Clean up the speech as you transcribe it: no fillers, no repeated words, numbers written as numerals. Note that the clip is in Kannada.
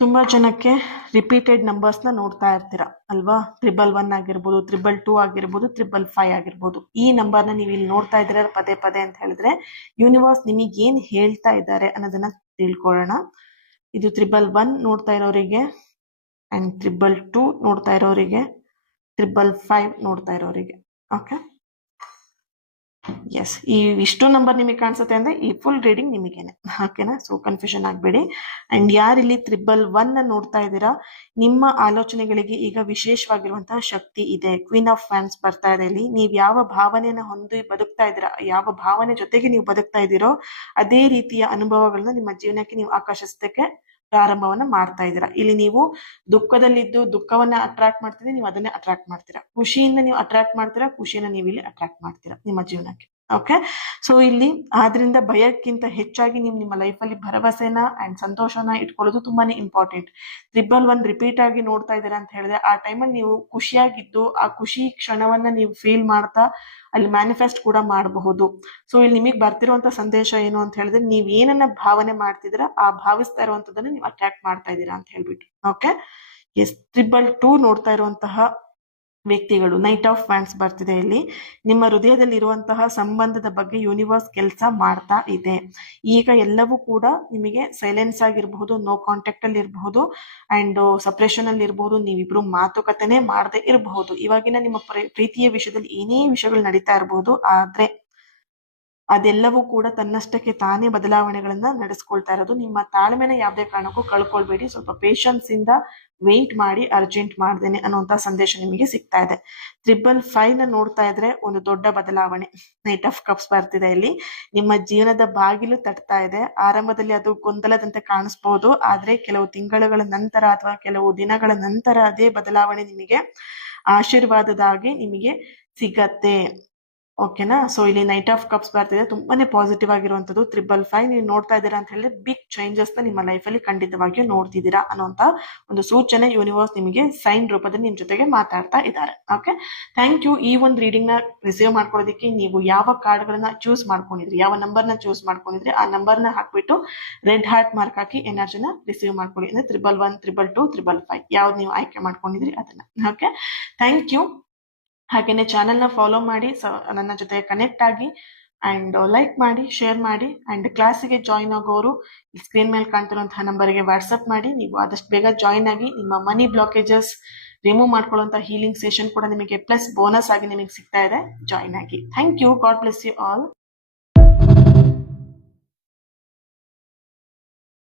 ತುಂಬಾ ಜನಕ್ಕೆ ರಿಪೀಟೆಡ್ ನಂಬರ್ಸ್ನ ನೋಡ್ತಾ ಇರ್ತೀರಾ ಅಲ್ವಾ? 111 ಆಗಿರ್ಬೋದು, 222 ಆಗಿರ್ಬೋದು, 555 ಆಗಿರ್ಬೋದು. ಈ ನಂಬರ್ನ ನೀವು ಇಲ್ಲಿ ನೋಡ್ತಾ ಇದ್ದೀರಾ ಪದೇ ಪದೇ ಅಂತ ಹೇಳಿದ್ರೆ ಯೂನಿವರ್ಸ್ ನಿಮಗೆ ಏನ್ ಹೇಳ್ತಾ ಇದ್ದಾರೆ ಅನ್ನೋದನ್ನ ತಿಳ್ಕೊಳ್ಳೋಣ. ಇದು 111 ನೋಡ್ತಾ ಇರೋರಿಗೆ ಅಂಡ್ 222 ನೋಡ್ತಾ ಇರೋರಿಗೆ, 555 ನೋಡ್ತಾ ಇರೋರಿಗೆ. ಓಕೆ, ಎಸ್, ಈ ಇಷ್ಟು ನಂಬರ್ ನಿಮಗೆ ಕಾಣಿಸುತ್ತೆ ಅಂದ್ರೆ ಈ ಫುಲ್ ರೀಡಿಂಗ್ ನಿಮಗೇನೆ. ಓಕೆನಾ? ಸೊ ಕನ್ಫ್ಯೂಷನ್ ಆಗಬೇಡಿ. ಅಂಡ್ ಯಾರಿಲ್ಲಿ 111 ನೋಡ್ತಾ ಇದ್ದೀರಾ, ನಿಮ್ಮ ಆಲೋಚನೆಗಳಿಗೆ ಈಗ ವಿಶೇಷವಾಗಿರುವಂತಹ ಶಕ್ತಿ ಇದೆ. ಕ್ವೀನ್ ಆಫ್ ಫ್ಯಾನ್ಸ್ ಬರ್ತಾ ಇದೆ ಇಲ್ಲಿ. ನೀವು ಯಾವ ಭಾವನೆಯನ್ನ ಹೊಂದಿ ಬದುಕ್ತಾ ಇದ್ದೀರಾ, ಯಾವ ಭಾವನೆ ಜೊತೆಗೆ ನೀವು ಬದುಕ್ತಾ ಇದ್ದೀರೋ ಅದೇ ರೀತಿಯ ಅನುಭವಗಳನ್ನ ನಿಮ್ಮ ಜೀವನಕ್ಕೆ ನೀವು ಆಕರ್ಷಿಸೋದಕ್ಕೆ ಪ್ರಾರಂಭವನ್ನ ಮಾಡ್ತಾ ಇದ್ದೀರಾ. ಇಲ್ಲಿ ನೀವು ದುಃಖದಲ್ಲಿದ್ದು ದುಃಖವನ್ನ ಅಟ್ರಾಕ್ಟ್ ಮಾಡ್ತೀರಿ, ನೀವು ಅದನ್ನೇ ಅಟ್ರಾಕ್ಟ್ ಮಾಡ್ತೀರಾ. ಖುಷಿಯಿಂದ ನೀವು ಅಟ್ರಾಕ್ಟ್ ಮಾಡ್ತೀರಾ, ಖುಷಿನ ನೀವು ಇಲ್ಲಿ ಅಟ್ರಾಕ್ಟ್ ಮಾಡ್ತೀರಾ ನಿಮ್ಮ ಜೀವನಕ್ಕೆ. ಓಕೆ, ಸೊ ಇಲ್ಲಿ ಆದ್ರಿಂದ ಭಯಕ್ಕಿಂತ ಹೆಚ್ಚಾಗಿ ನೀವು ನಿಮ್ಮ ಲೈಫಲ್ಲಿ ಭರವಸೆನ ಅಂಡ್ ಸಂತೋಷನ ಇಟ್ಕೊಳ್ಳೋದು ತುಂಬಾನೇ ಇಂಪಾರ್ಟೆಂಟ್. 111 ರಿಪೀಟ್ ಆಗಿ ನೋಡ್ತಾ ಇದ್ದೀರಾ ಅಂತ ಹೇಳಿದ್ರೆ ಆ ಟೈಮಲ್ಲಿ ನೀವು ಖುಷಿಯಾಗಿದ್ದು ಆ ಖುಷಿ ಕ್ಷಣವನ್ನ ನೀವು ಫೀಲ್ ಮಾಡ್ತಾ ಅಲ್ಲಿ ಮ್ಯಾನಿಫೆಸ್ಟ್ ಕೂಡ ಮಾಡಬಹುದು. ಸೊ ಇಲ್ಲಿ ನಿಮಗೆ ಬರ್ತಿರುವಂತ ಸಂದೇಶ ಏನು ಅಂತ ಹೇಳಿದ್ರೆ ನೀವ್ ಏನನ್ನ ಭಾವನೆ ಮಾಡ್ತಿದ್ದೀರಾ ಆ ಭಾವಿಸ್ತಾ ಇರುವಂತದನ್ನ ನೀವು ಅಟ್ರಾಕ್ಟ್ ಮಾಡ್ತಾ ಇದ್ದೀರಾ ಅಂತ ಹೇಳ್ಬಿಟ್ಟು. ಓಕೆ, ಎಸ್, 222 ನೋಡ್ತಾ ಇರುವಂತಹ ವ್ಯಕ್ತಿಗಳು, ನೈಟ್ ಆಫ್ ಫ್ಯಾನ್ಸ್ ಬರ್ತಿದೆ ಇಲ್ಲಿ. ನಿಮ್ಮ ಹೃದಯದಲ್ಲಿ ಇರುವಂತಹ ಸಂಬಂಧದ ಬಗ್ಗೆ ಯೂನಿವರ್ಸ್ ಕೆಲಸ ಮಾಡ್ತಾ ಇದೆ. ಈಗ ಎಲ್ಲವೂ ಕೂಡ ನಿಮಗೆ ಸೈಲೆನ್ಸ್ ಆಗಿರಬಹುದು, ನೋ ಕಾಂಟ್ಯಾಕ್ಟ್ ಅಲ್ಲಿ ಇರಬಹುದು ಅಂಡ್ ಸಪ್ರೇಷನ್ ಅಲ್ಲಿ ಇರಬಹುದು, ನೀವಿಬ್ರು ಮಾತುಕತೆನೆ ಮಾಡದೆ ಇರಬಹುದು. ಇವಾಗಿನ ನಿಮ್ಮ ಪ್ರೀತಿಯ ವಿಷಯದಲ್ಲಿ ಏನೇ ವಿಷಯಗಳು ನಡೀತಾ ಇರಬಹುದು, ಆದ್ರೆ ಅದೆಲ್ಲವೂ ಕೂಡ ತನ್ನಷ್ಟಕ್ಕೆ ತಾನೇ ಬದಲಾವಣೆಗಳನ್ನ ನಡೆಸ್ಕೊಳ್ತಾ ಇರೋದು. ನಿಮ್ಮ ತಾಳ್ಮೆನ ಯಾವುದೇ ಕಾರಣಕ್ಕೂ ಕಳ್ಕೊಳ್ಬೇಡಿ. ಸ್ವಲ್ಪ ಪೇಷನ್ಸ್ ಇಂದ ವೇಟ್ ಮಾಡಿ, ಅರ್ಜೆಂಟ್ ಮಾಡ್ದೇನೆ ಅನ್ನುವಂತ ಸಂದೇಶ ನಿಮಗೆ ಸಿಗ್ತಾ ಇದೆ. 555 ನೋಡ್ತಾ ಇದ್ರೆ ಒಂದು ದೊಡ್ಡ ಬದಲಾವಣೆ. ನೈಟ್ ಆಫ್ ಕಪ್ಸ್ ಬರ್ತಿದೆ ಇಲ್ಲಿ. ನಿಮ್ಮ ಜೀವನದ ಬಾಗಿಲು ತಟ್ತಾ ಇದೆ. ಆರಂಭದಲ್ಲಿ ಅದು ಗೊಂದಲದಂತೆ ಕಾಣಿಸ್ಬಹುದು, ಆದ್ರೆ ಕೆಲವು ತಿಂಗಳುಗಳ ನಂತರ ಅಥವಾ ಕೆಲವು ದಿನಗಳ ನಂತರ ಅದೇ ಬದಲಾವಣೆ ನಿಮಗೆ ಆಶೀರ್ವಾದದಾಗಿ ನಿಮಗೆ ಸಿಗತ್ತೆ. ಓಕೆನಾ? ಸೊ ಇಲ್ಲಿ ನೈಟ್ ಆಫ್ ಕಪ್ಸ್ ಬರ್ತಿದೆ, ತುಂಬಾನೇ ಪಾಸಿಟಿವ್ ಆಗಿರುವಂತದ್ದು. 555 ನೀವು ನೋಡ್ತಾ ಇದ್ದೀರಾ ಅಂತ ಹೇಳಿದ್ರೆ ಬಿಗ್ ಚೇಂಜಸ್ ನ ನಿಮ್ಮ ಲೈಫ್ ಅಲ್ಲಿ ಖಂಡಿತವಾಗಿಯೂ ನೋಡ್ತಿದ್ದೀರಾ ಅನ್ನೋಂತ ಒಂದು ಸೂಚನೆ ಯೂನಿವರ್ಸ್ ನಿಮಗೆ ಸೈನ್ ರೂಪದಲ್ಲಿ ನಿಮ್ ಜೊತೆಗೆ ಮಾತಾಡ್ತಾ ಇದ್ದಾರೆ. Okay, thank you. ಈ ಒಂದು ರೀಡಿಂಗ್ ನ ರಿಸೀವ್ ಮಾಡ್ಕೊಳ್ಳೋದಕ್ಕೆ ನೀವು ಯಾವ ಕಾರ್ಡ್ ಗಳನ್ನ ಚೂಸ್ ಮಾಡ್ಕೊಂಡಿದ್ರಿ, ಯಾವ ನಂಬರ್ ನ ಚೂಸ್ ಮಾಡ್ಕೊಂಡಿದ್ರಿ ಆ ನಂಬರ್ ನ ಹಾಕ್ಬಿಟ್ಟು ರೆಡ್ ಹಾರ್ಟ್ ಮಾರ್ಕ್ ಹಾಕಿ ಎನರ್ಜಿನ ರಿಸೀವ್ ಮಾಡ್ಕೊಳ್ಳಿ. ಅಂದ್ರೆ 111, 222, 555 ಯಾವ್ದು ನೀವು ಆಯ್ಕೆ ಮಾಡ್ಕೊಂಡಿದ್ರಿ ಅದನ್ನ. Okay, thank you. ಹಾಗೇನೆ ಚಾನೆಲ್ ನ ಫಾಲೋ ಮಾಡಿ, ನನ್ನ ಜೊತೆ ಕನೆಕ್ಟ್ ಆಗಿ ಅಂಡ್ ಲೈಕ್ ಮಾಡಿ, ಶೇರ್ ಮಾಡಿ ಅಂಡ್ ಕ್ಲಾಸಿಗೆ ಜಾಯಿನ್ ಆಗೋರು ಸ್ಕ್ರೀನ್ ಮೇಲೆ ಕಾಣ್ತಿರುವಂತಹ ನಂಬರ್ಗೆ ವಾಟ್ಸ್ಆಪ್ ಮಾಡಿ. ನೀವು ಆದಷ್ಟು ಬೇಗ ಜಾಯಿನ್ ಆಗಿ ನಿಮ್ಮ ಮನಿ ಬ್ಲಾಕೇಜಸ್ ರಿಮೂವ್ ಮಾಡ್ಕೊಳ್ಳುವಂತ ಹೀಲಿಂಗ್ ಸೆಷನ್ ಕೂಡ ನಿಮಗೆ ಪ್ಲಸ್ ಬೋನಸ್ ಆಗಿ ನಿಮಗೆ ಸಿಗ್ತಾ ಇದೆ. ಜಾಯಿನ್ ಆಗಿ. Thank you. God bless you all.